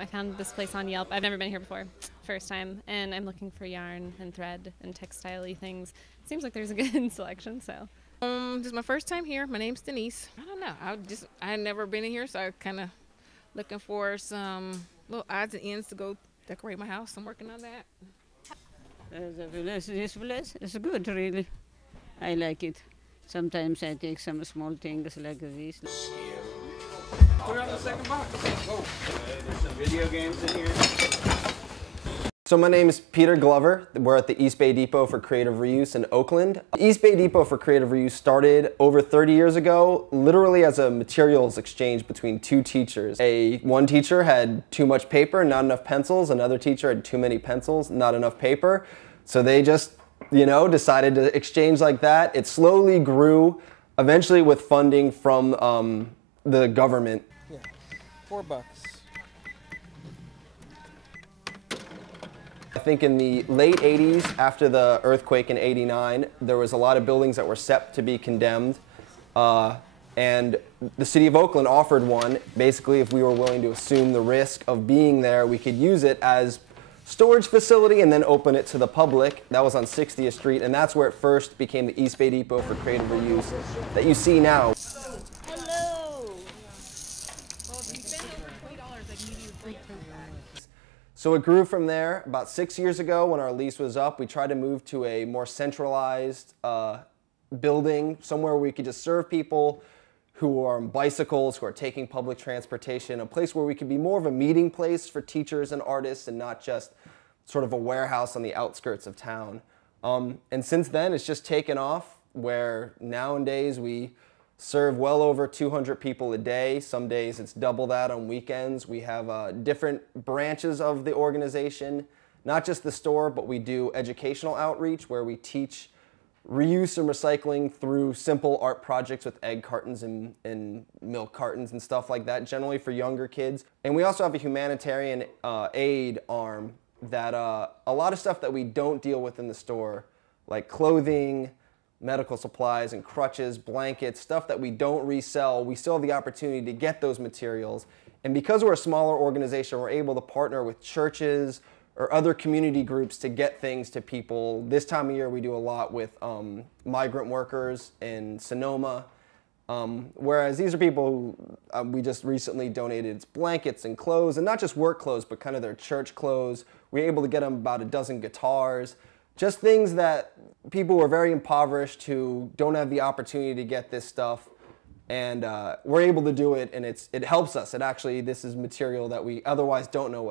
I found this place on Yelp. I've never been here before, first time, and I'm looking for yarn and thread and textile-y things. Seems like there's a good selection, so. This is my first time here. My name's Denise. I don't know. I had never been in here, so I kind of looking for some little odds and ends to go decorate my house. I'm working on that. This place is good, really. I like it. Sometimes I take some small things like this. Put it on the second box. Oh, there's some video games in here. So my name is Peter Glover. We're at the East Bay Depot for Creative Reuse in Oakland. East Bay Depot for Creative Reuse started over 30 years ago, literally as a materials exchange between two teachers. One teacher had too much paper, not enough pencils. Another teacher had too many pencils, not enough paper. So they just, decided to exchange like that. It slowly grew, eventually with funding from the government. Yeah, $4. I think in the late 80s, after the earthquake in '89, there was a lot of buildings that were set to be condemned. And the city of Oakland offered one. Basically, if we were willing to assume the risk of being there, we could use it as storage facility and then open it to the public. That was on 60th Street, and that's where it first became the East Bay Depot for Creative Reuse that you see now. So it grew from there. About 6 years ago, when our lease was up, we tried to move to a more centralized building, somewhere where we could just serve people who are on bicycles, who are taking public transportation, a place where we could be more of a meeting place for teachers and artists and not just sort of a warehouse on the outskirts of town. And since then, it's just taken off, where nowadays we serve well over 200 people a day. Some days it's double that on weekends. We have different branches of the organization, not just the store, but we do educational outreach where we teach reuse and recycling through simple art projects with egg cartons and milk cartons and stuff like that, generally for younger kids. And we also have a humanitarian aid arm that a lot of stuff that we don't deal with in the store, like clothing, medical supplies and crutches, blankets, stuff that we don't resell, we still have the opportunity to get those materials. And because we're a smaller organization, we're able to partner with churches or other community groups to get things to people. This time of year, we do a lot with migrant workers in Sonoma, whereas these are people who we just recently donated blankets and clothes, and not just work clothes, but kind of their church clothes. We were able to get them about a dozen guitars, just things that people who are very impoverished who don't have the opportunity to get this stuff, and we're able to do it, and it helps us. This is material that we otherwise don't know what